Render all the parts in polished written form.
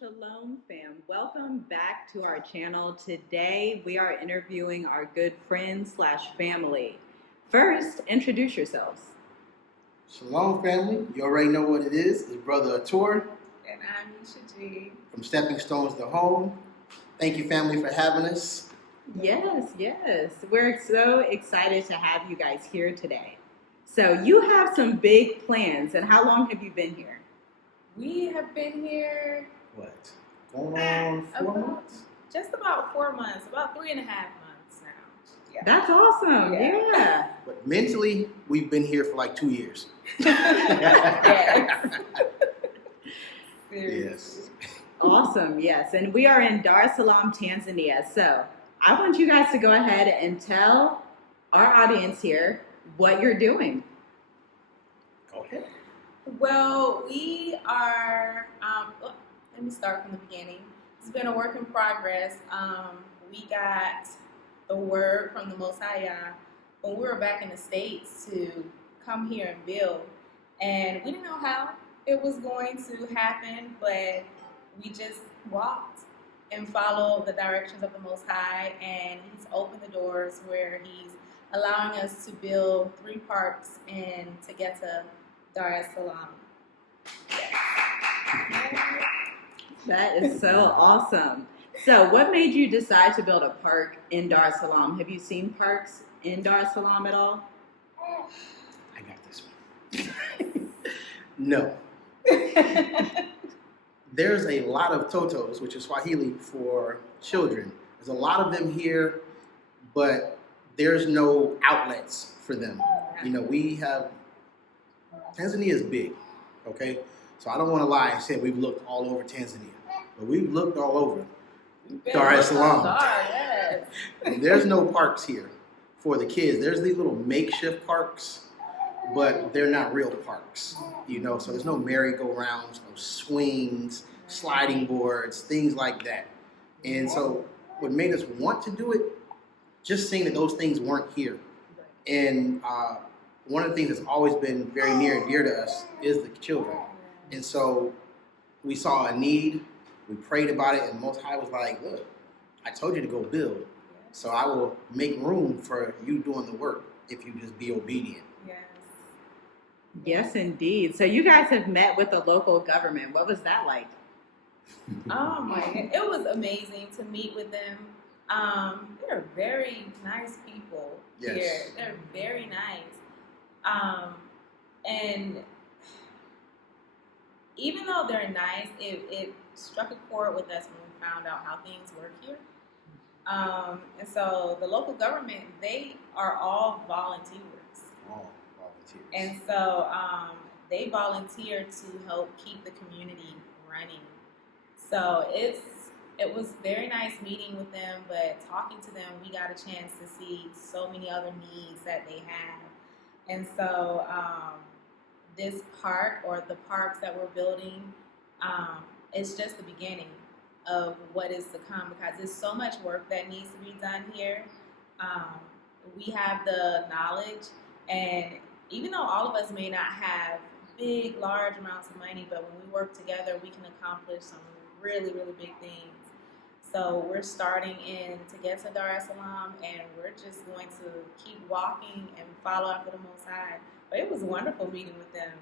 Shalom, fam. Welcome back to our channel. Today, we are interviewing our good friends / family. First, introduce yourselves. Shalom, family. You already know what it is. It's Brother Ator. And I'm Nisha G. From Stepping Stones to Home. Thank you, family, for having us. Yes. We're so excited to have you guys here today. So you have some big plans, and how long have you been here? We have been here What? Going on 4 months? just about 4 months, about 3.5 months now. Yeah. That's awesome. Yeah. But mentally, we've been here for like 2 years. Yes. Yes. Awesome. Yes. And we are in Dar es Salaam, Tanzania. So I want you guys to go ahead and tell our audience here what you're doing. Okay. Well, we are, let me start from the beginning. It's been a work in progress. We got the word from the Most High Yah when we were back in the States to come here and build. And we didn't know how it was going to happen, but we just walked and followed the directions of the Most High, and He's opened the doors where He's allowing us to build 3 parks and to get to Dar es Salaam. That is so awesome. So what made you decide to build a park in Dar es Salaam? Have you seen parks in Dar es Salaam at all? I got this one. No. There's a lot of totos, which is Swahili for children. There's a lot of them here, but there's no outlets for them. You know, we have, Tanzania is big, okay? So I don't want to lie and say we've looked all over Tanzania, but we've looked all over Dar es Salaam. Yes. There's no parks here for the kids. There's these little makeshift parks, but they're not real parks, you know? So there's no merry-go-rounds, no swings, sliding boards, things like that. And so what made us want to do it, just seeing that those things weren't here. And one of the things that's always been very near and dear to us is the children. And so we saw a need, we prayed about it, and Most High was like, look, I told you to go build. So I will make room for you doing the work if you just be obedient. Yes. Yes, indeed. So you guys have met with the local government. What was that like? Oh my God. It was amazing to meet with them. They're very nice people Yes. here. They're very nice. And even though they're nice, it struck a chord with us when we found out how things work here. And so the local government, they are all volunteers. All volunteers. And so they volunteer to help keep the community running. So it was very nice meeting with them, but talking to them, we got a chance to see so many other needs that they have. And so this park, or the parks that we're building, it's just the beginning of what is to come, because there's so much work that needs to be done here. We have the knowledge, and even though all of us may not have big, large amounts of money, but when we work together, we can accomplish some really, really big things. So we're starting in to get to Dar es Salaam, and we're just going to keep walking and follow after the Most High. But it was wonderful meeting with them.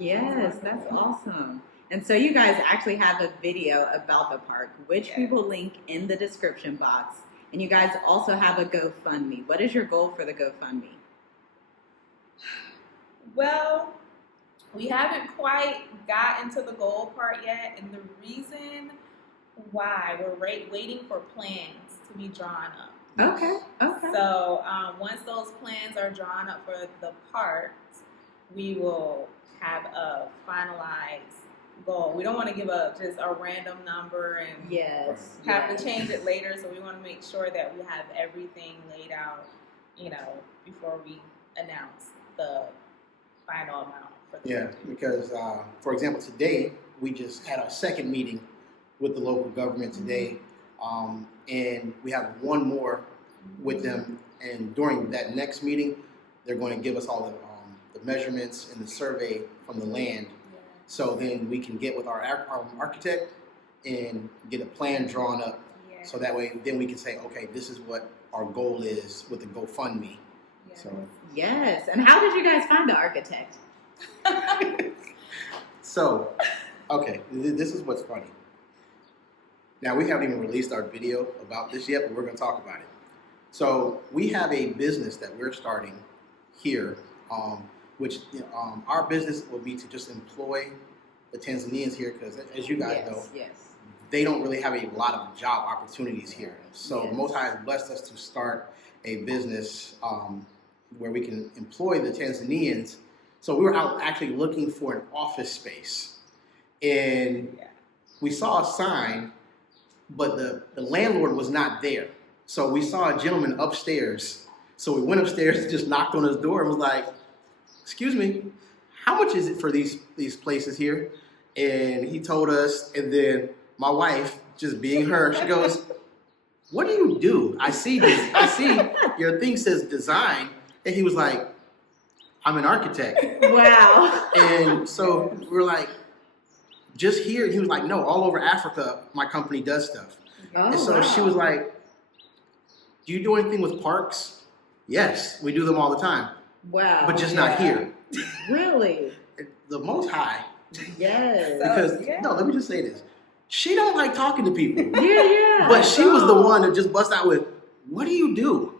Yes, that's awesome. And so you guys actually have a video about the park, which we will link in the description box. And you guys also have a GoFundMe. What is your goal for the GoFundMe? Well, we haven't quite gotten to the goal part yet, and the reason why we're waiting for plans to be drawn up. Okay. So once those plans are drawn up for the parks, we will have a finalized goal. We don't want to give just a random number and have to change it later. So we want to make sure that we have everything laid out, before we announce the final amount for the budget. Because for example, today we just had our second meeting with the local government today, and we have one more with them. And during that next meeting, they're going to give us all the measurements and the survey from the land. So then we can get with our architect and get a plan drawn up. Yes. So that way, then we can say, okay, this is what our goal is with the GoFundMe. Yes. So, Yes. And how did you guys find the architect? so, okay, this is what's funny. Now, we haven't even released our video about this yet, but we're going to talk about it. So, we have a business that we're starting here, which our business will be to just employ the Tanzanians here, because as you guys know, they don't really have a lot of job opportunities here. So Most High has blessed us to start a business where we can employ the Tanzanians. So we were out actually looking for an office space, and we saw a sign, but the landlord was not there. So we saw a gentleman upstairs. So we went upstairs and just knocked on his door and was like, "Excuse me, how much is it for these places here?" And he told us, and then my wife, just being her, she goes, "What do you do? I see your thing says design." And he was like, "I'm an architect." Wow. And so we're like, "Just here?" And he was like, "No, all over Africa, my company does stuff." Oh, And so she was like, "Do you do anything with parks?" "Yes, we do them all the time, wow. but just not here." Really? The Most High. Yes. Because, no, let me just say this. She don't like talking to people. Yeah. But she was the one that just bust out with, "What do you do?"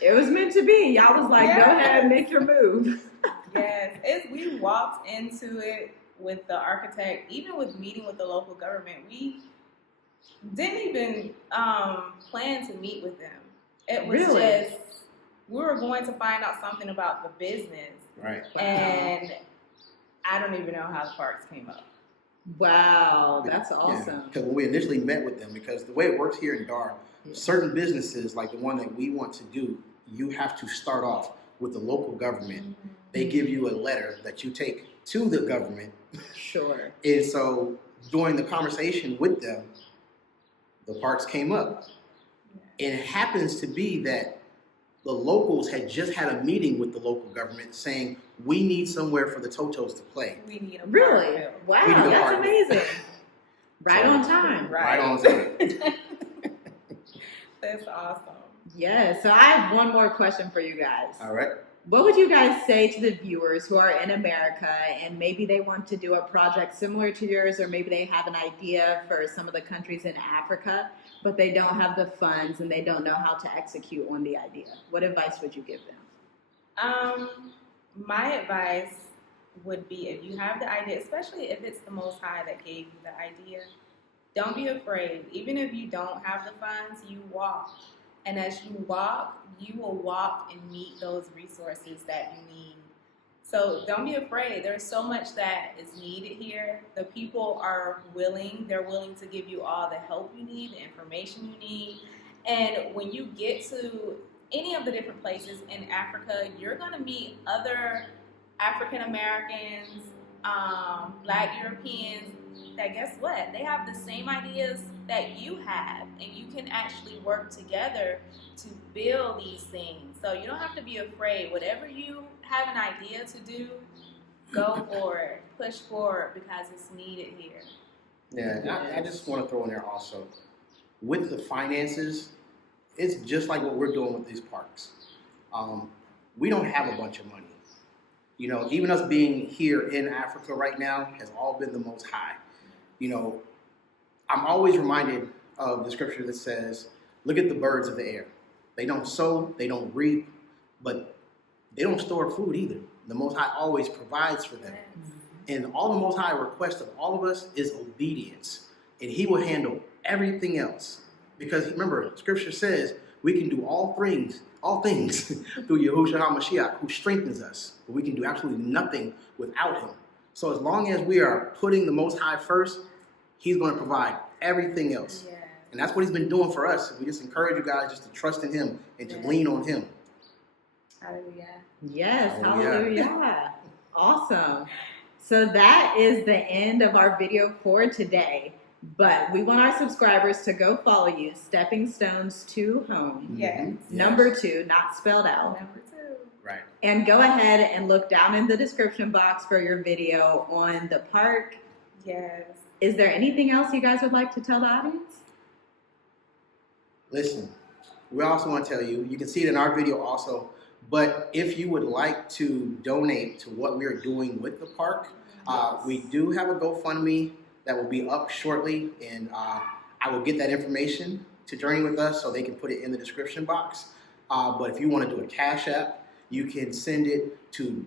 It was meant to be. Y'all was like, go ahead, make your move. Yes, we walked into it with the architect, even with meeting with the local government. We didn't even plan to meet with them. It was just, we were going to find out something about the business. Right. And I don't even know how the parks came up. Wow, that's awesome. Because when we initially met with them, because the way it works here in Dar, certain businesses, like the one that we want to do, you have to start off with the local government. Mm-hmm. They give you a letter that you take to the government. Sure. And so during the conversation with them, the parks came up. And it happens to be that the locals had just had a meeting with the local government saying, we need somewhere for the Totos to play. We need a park. Really? Wow, that's amazing. Right on time. Right on time. That's awesome. Yeah, so I have one more question for you guys. All right. What would you guys say to the viewers who are in America and maybe they want to do a project similar to yours, or maybe they have an idea for some of the countries in Africa, but they don't have the funds and they don't know how to execute on the idea? What advice would you give them? My advice would be, if you have the idea, especially if it's the Most High that gave you the idea, don't be afraid. Even if you don't have the funds, you walk. And as you walk, you will walk and meet those resources that you need. So don't be afraid. There's so much that is needed here. The people are willing. They're willing to give you all the help you need, the information you need. And when you get to any of the different places in Africa, you're going to meet other African Americans, Black Europeans, that guess what? They have the same ideas that you have, and you can actually work together to build these things. So you don't have to be afraid. Whatever you have an idea to do, go for it, push forward, because it's needed here. Yeah, I just want to throw in there also, with the finances, it's just like what we're doing with these parks. We don't have a bunch of money. You know, even us being here in Africa right now has all been the Most High. You know, I'm always reminded of the scripture that says, look at the birds of the air. They don't sow, they don't reap, but they don't store food either. The Most High always provides for them. And all the Most High requests of all of us is obedience. And He will handle everything else. Because remember, scripture says we can do all things through Yahushua HaMashiach, who strengthens us. But we can do absolutely nothing without Him. So as long as we are putting the Most High first, He's going to provide everything else. Yeah. And that's what He's been doing for us. We just encourage you guys just to trust in Him and to lean on Him. Hallelujah. Yes, hallelujah. Awesome. So that is the end of our video for today. But we want our subscribers to go follow you, Stepping Stones to Home. Yes. Number 2, not spelled out. Number 2. Right. And go ahead and look down in the description box for your video on the park. Yes. Is there anything else you guys would like to tell the audience? Listen, we also want to tell you, you can see it in our video also, but if you would like to donate to what we are doing with the park, we do have a GoFundMe that will be up shortly, and I will get that information to Journey With Us so they can put it in the description box. But if you want to do a Cash App, you can send it to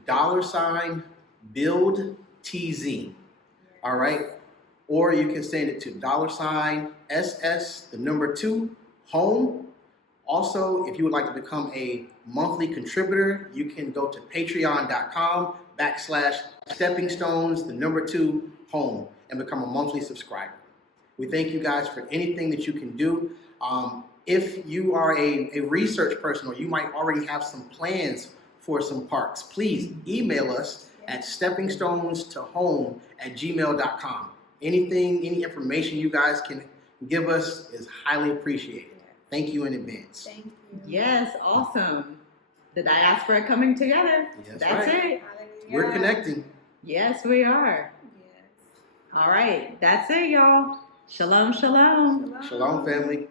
$BUILDTZ, all right? Or you can send it to $SS2 home. Also, if you would like to become a monthly contributor, you can go to patreon.com/steppingstones2 home and become a monthly subscriber. We thank you guys for anything that you can do. If you are a research person or you might already have some plans for some parks, please email us at steppingstones2home@gmail.com. Anything, any information you guys can give us is highly appreciated. Thank you in advance. Thank you. Yes, awesome. The diaspora coming together. Yes, That's right. it. Hallelujah. We're connecting. Yes, we are. Yes. All right. That's it, y'all. Shalom, shalom. Shalom, family.